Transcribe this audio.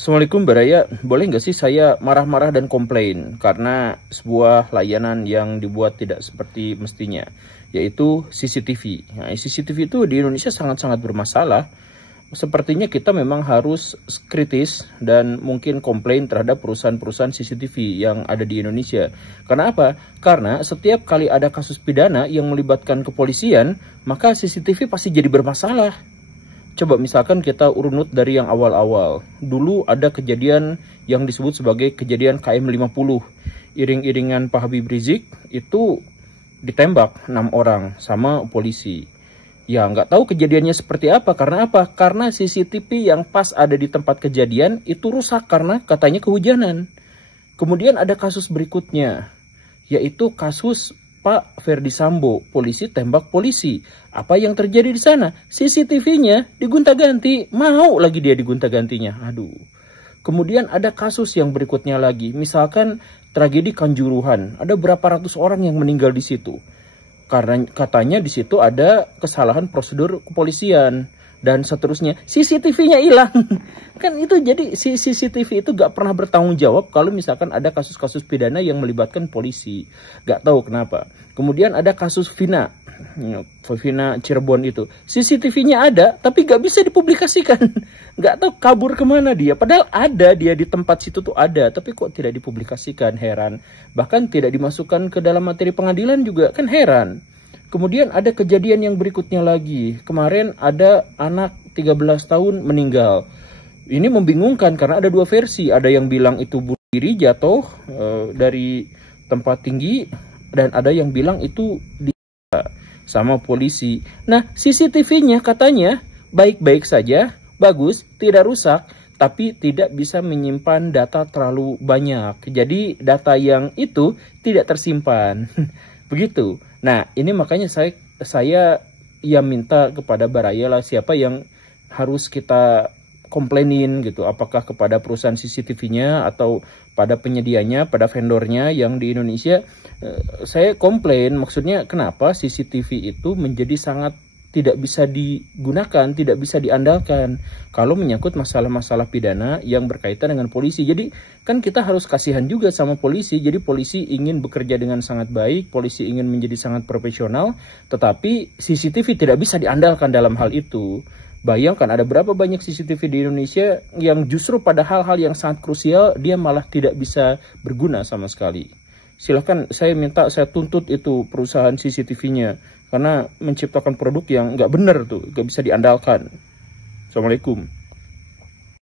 Assalamualaikum Baraya, boleh nggak sih saya marah-marah dan komplain karena sebuah layanan yang dibuat tidak seperti mestinya, yaitu CCTV. Nah, CCTV itu di Indonesia sangat-sangat bermasalah. Sepertinya kita memang harus kritis dan mungkin komplain terhadap perusahaan-perusahaan CCTV yang ada di Indonesia. Karena apa? Karena setiap kali ada kasus pidana yang melibatkan kepolisian, maka CCTV pasti jadi bermasalah. Coba misalkan kita urunut dari yang awal-awal. Dulu ada kejadian yang disebut sebagai kejadian KM50. Iring-iringan Pak Habib Rizik itu ditembak 6 orang sama polisi. Ya nggak tahu kejadiannya seperti apa. Karena apa? Karena CCTV yang pas ada di tempat kejadian itu rusak karena katanya kehujanan. Kemudian ada kasus berikutnya, yaitu kasus Pak Ferdi Sambo, polisi tembak polisi. Apa yang terjadi di sana? CCTV-nya digonta-ganti, mau lagi dia digonta-gantinya. Aduh. Kemudian ada kasus yang berikutnya lagi, misalkan tragedi Kanjuruhan. Ada berapa ratus orang yang meninggal di situ. Karena katanya di situ ada kesalahan prosedur kepolisian dan seterusnya. CCTV-nya hilang. Kan itu jadi si CCTV itu gak pernah bertanggung jawab kalau misalkan ada kasus-kasus pidana yang melibatkan polisi. Gak tahu kenapa. Kemudian ada kasus Vina Cirebon itu. CCTV-nya ada tapi gak bisa dipublikasikan. Gak tahu kabur kemana dia. Padahal ada dia di tempat situ tuh ada. Tapi kok tidak dipublikasikan, heran. Bahkan tidak dimasukkan ke dalam materi pengadilan juga, kan heran. Kemudian ada kejadian yang berikutnya lagi. Kemarin ada anak 13 tahun meninggal. Ini membingungkan karena ada dua versi. Ada yang bilang itu bunuh diri jatuh dari tempat tinggi. Dan ada yang bilang itu sama polisi. Nah, CCTV-nya katanya baik-baik saja, bagus, tidak rusak. Tapi tidak bisa menyimpan data terlalu banyak. Jadi data yang itu tidak tersimpan. Begitu. Nah, ini makanya saya ya minta kepada Baraya lah, siapa yang harus kita komplainin gitu. Apakah kepada perusahaan CCTV-nya atau pada penyedianya, pada vendornya yang di Indonesia. Saya komplain, maksudnya kenapa CCTV itu menjadi sangat tidak bisa digunakan, tidak bisa diandalkan kalau menyangkut masalah-masalah pidana yang berkaitan dengan polisi. Jadi kan kita harus kasihan juga sama polisi. Jadi polisi ingin bekerja dengan sangat baik, polisi ingin menjadi sangat profesional, tetapi CCTV tidak bisa diandalkan dalam hal itu. Bayangkan ada berapa banyak CCTV di Indonesia yang justru pada hal-hal yang sangat krusial dia malah tidak bisa berguna sama sekali. Silahkan saya tuntut itu perusahaan CCTV-nya. Karena menciptakan produk yang nggak benar tuh, nggak bisa diandalkan. Assalamualaikum.